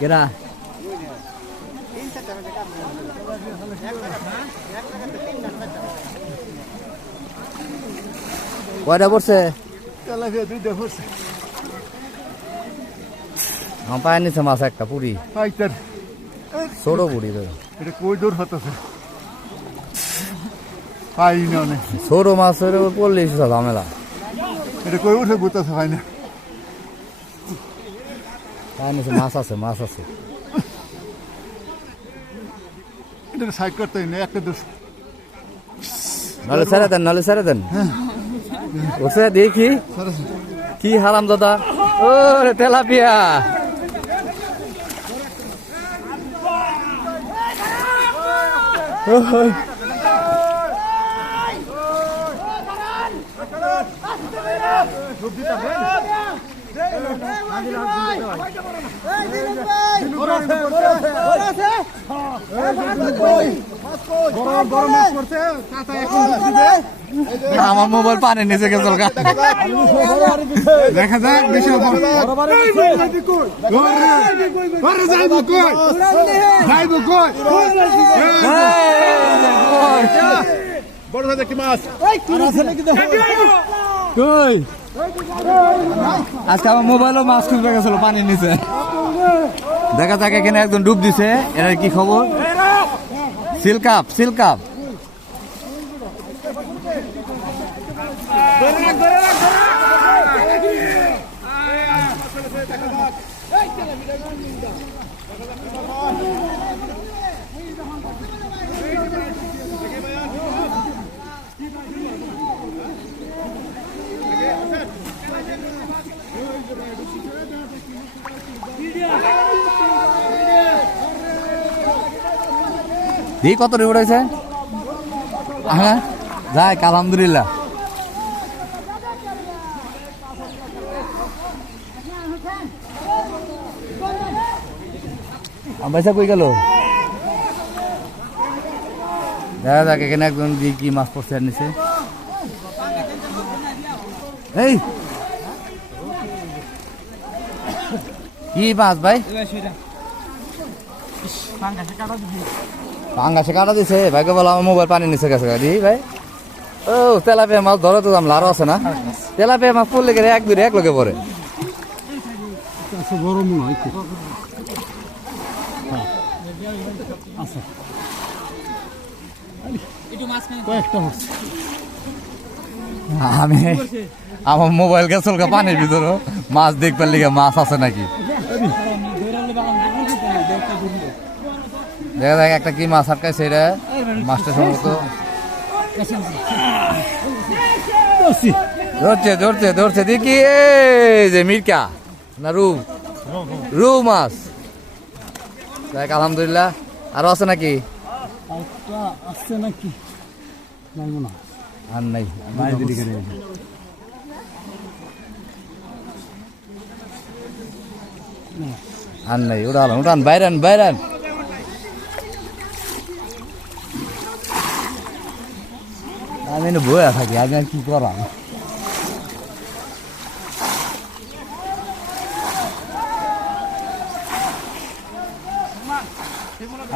কেরা কয়টা পড়ছে? আমার পায়ের নিচে মাছ একটা পুরি। ছোট পুরি তো। এটা কই দূর হতেছে পাই না ছোট উপর পড়লে ঝামেলা। এটা কই উঠে গুতাছে হয় না। মাছ আছে মাছ আছে। এটা সাইড করতে না একটা দোষ নাহলে ছেড়ে দেন নাহলে ছেড়ে দেন। বসে দেখি। কি হারাম দাদা। ও রে তেলাপিয়া আমার মোবাইল পানি নিচে গেছিল দেখা যাক বেশি বড় দাদা কি মাছ? কই? আজকে আমার মোবাইলও মাছ খুঁজে গেছিল পানির নিচে। দেখা যাক এখানে একজন ডুব দিছে এর কি খবর? সিলকাপ সিলকাপ দি কত রে উড়াইছে? হ্যাঁ যাই, আলহামদুলিল্লাহ। পয়সা কই গেল? দেখা যাক, এখানে একজন দিয়ে কি মাছ পড়ছে আর নিচে এই! কি মাছ ভাই? পাঙ্গাসে কাটা দিছে। ভাইকে বলা আমার মোবাইল পানি নিচে গেছে দি ভাই। ও, তেলাপিয়া মাছ ধরে তো জানলা আরও আছে না? তেলাপিয়া মাছ পড়লে গেলে এক দুই এক লোকে মাছ আমি, আমার মোবাইল গেছিল পানির ভিতরে। মাছ দেখবার লিগে মাছ আছে নাকি? দেখা দেখ একটা কি মাছ আটকাইছে এটা। মাছটা সম্ভবত ধরছে। ধরছে ধরছে দেখি যে মির্কা না রু? রু মাছ। দেখ আলহামদুলিল্লাহ। আরও আছে নাকি? মনে আর নাই। আর নাই উড়ান উড়ান বাইরান বাইরান। আমি বয়ে থাকি আমি আর কি করাম?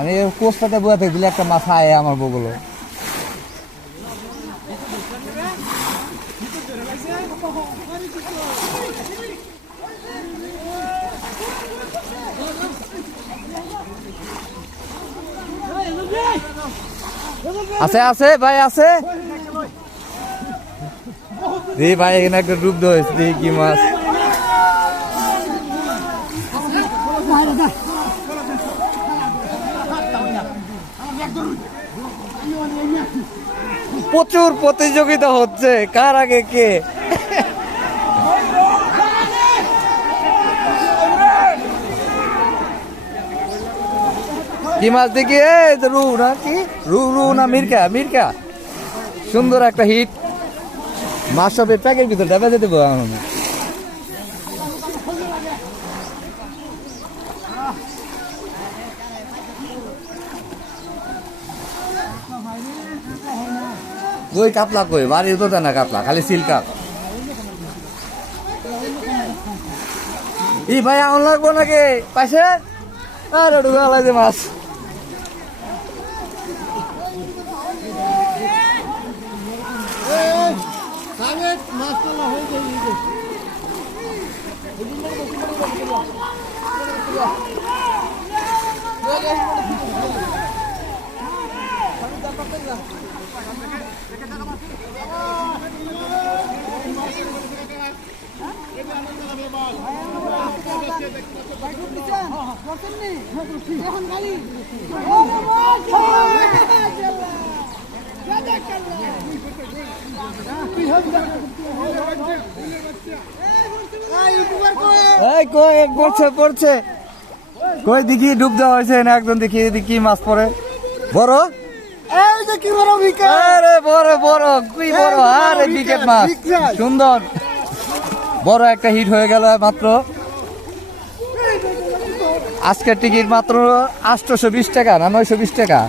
আমি কোস্টাতে বয়ে থাকি, দিলে একটা মাথা আয় আমার আছে আছে, ভাই, আছে। দি ভাই এখানে একটা ডুব ধরেছে দি কি মাছ। প্রচুর প্রতিযোগিতা হচ্ছে, কার আগে কে? কি মাছ দেখি? রু না কি? রু রু না মির্কা মির্কা। সুন্দর একটা হিট মাছ সবের প্যাকের ভিতরে বেঁধে দেবো আমি কই কাতলা কই? বাড়ির তো না কাপলা, খালি সিল কাপ। ই ভাই, আউন লাগবো নাকি? পাইছে? আরে ডুবা লাগছে মাছ। এই কই এক পড়ছে পড়ছে। কই দেখি ডুব দেওয়া হয়েছে না একজন দেখি দেখি মাছ পড়ে। বড়? এই যে কি বড় বিকেট আরে বড় বড় কি বড় আরে বিকেট মাছ। সুন্দর। বড় একটা হিট হয়ে গেল মাত্র। আজকের টিকিট মাত্র আটশোশো বিশ টাকা না নয়শো বিশ টাকা?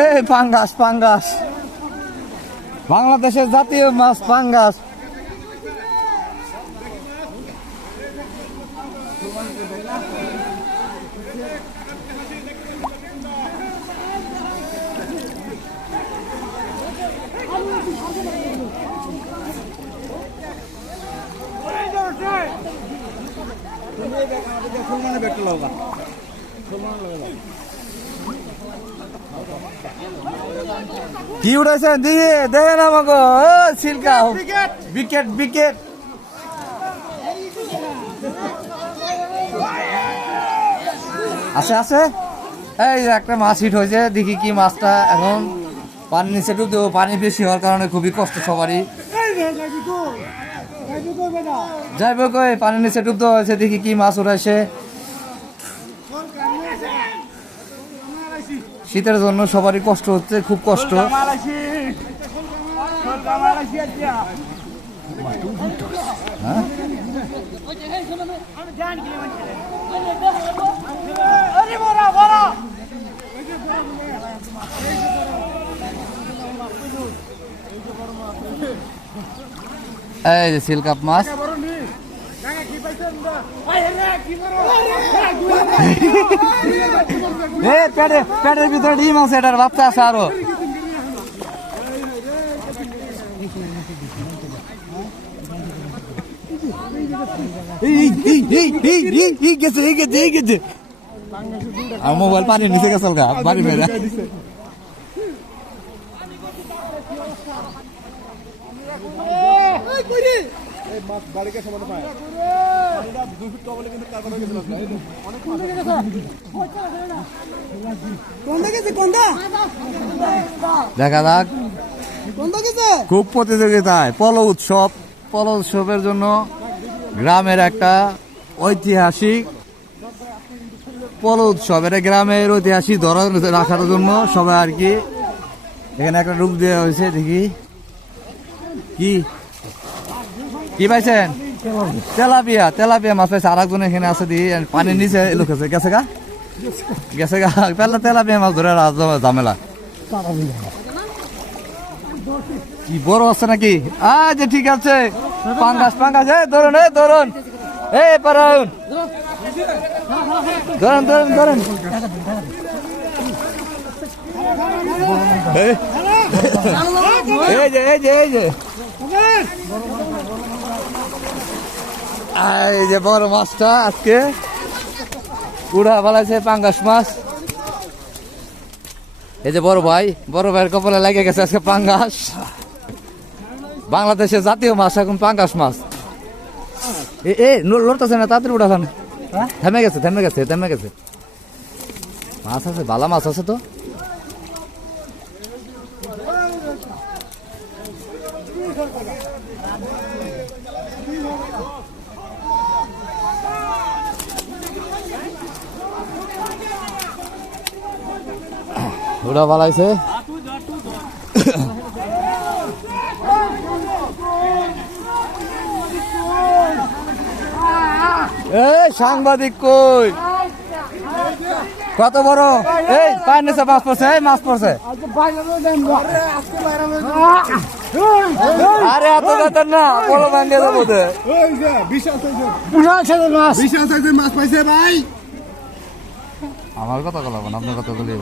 এই পাঙ্গাস পাঙ্গাস। বাংলাদেশের জাতীয় মাছ পাঙ্গাস। কি উঠেছেন দিয়ে দেখেন আমাকে। ও সিলকা উইকেট উইকেট আছে আছে। এই একটা মাছ হিট হয়েছে দেখি কি মাছটা এখন পানির নিচে ডুব দেবো পানি বেশি হওয়ার কারণে খুবই কষ্ট সবারই। যাইব কই পানির নিচে ডুব দেওয়া হয়েছে দেখি কি মাছ উঠাইছে। শীতের জন্য সবারই কষ্ট হচ্ছে খুব কষ্ট। হ্যাঁ? এই যে সিলকাপ মাছ এ পেটে পেটের ভিতরে ডিম আছে এটার বাচ্চা আছে আরও মোবাইল পানির নিচে গেছে বাড়ি মেরে কোনটা গেছে কোনটা দেখা যাক। খুব প্রতিযোগিতায়, পল উৎসব, পল উৎসবের জন্য গ্রামের একটা ঐতিহাসিক পল উৎসব। এটা গ্রামের ঐতিহাসিক ধরা রাখার জন্য সবাই আর কি এখানে একটা রূপ দেওয়া হয়েছে, দেখি। কি? কি পাইছেন? তেলাপিয়া তেলাপিয়া মাছ পাইছে আর একজন এখানে আছে দি পানির নিচে লোক আছে, গেছে গা? গেছে গা, পেলা তেলাপিয়া মাছ ধরে ঝামেলা কি বড় আছে নাকি? আচ্ছা ঠিক আছে, পাঙ্গাস পাঙ্গাস, এ, ধরুন এ ধরুন। এ পারাউন ধরুন ধরুন ধরুন। এই যে এই যে এই যে। এই যে বড় মাছটা আজকে। উড়া বালাইছে পাঙ্গাস মাছ। এই যে বড় ভাই বড় ভাইয়ের কপালে লেগে গেছে আজকে পাঙ্গাস। বাংলাদেশের জাতীয় মাছ এখন পাঙ্গাস মাছ। এ লড়তেছে না তাড়াতাড়ি উঠাখান থেমে গেছে থেমে গেছে থেমে গেছে। মাছ আছে ভালো মাছ আছে তো। ওরা বালাইছে। এই সাংবাদিক কই? কত বড়? এই পায়ের নিচে মাছ পড়ছে এই মাছ পড়ছে। আরে এত বেতন না বড় ভাঙ্গে যাব। বিশাল মাছ। পাইছে ভাই। আমার কথা বলব আপনার কথা বলি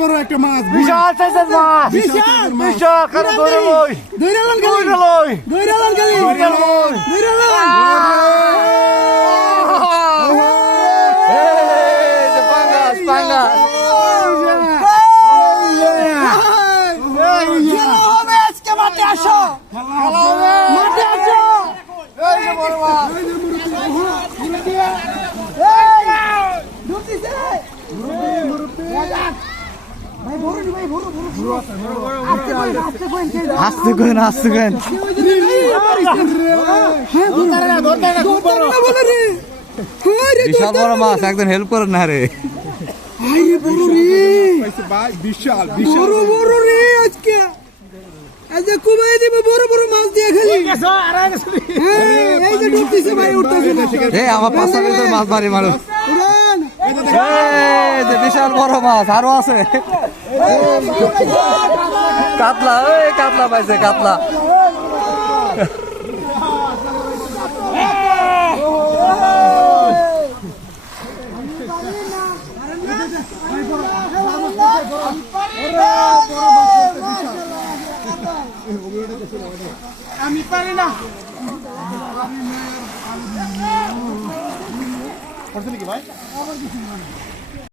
বড় একটা মাছ বিশাল সাইজের মাছ বিশাল বিশাল খালি ধরে লই ধরে লই দৈরালান গালি ধরে লই দৈরালান এই যে পাঙ্গাস পাঙ্গাস খেলা হবে আজকে মাঠে আসো মাঠে আসো এই যে বড় মাছ ঢুকতেছে ভাই বড় নি ভাই বড় বড় আস্তে কইন আস্তে কইন কে আস্তে কইন আস্তে কইন বিশাল বড় মাছ একজন হেল্প করেন না রে। বিশাল মাছ পাঁচটা মাছ মারি। মানুষ বিশাল বড় মাছ, আরও আছে। কাতলা এই কাতলা পাইছে কাতলা। আমি পারি না। করছেন কি ভাই?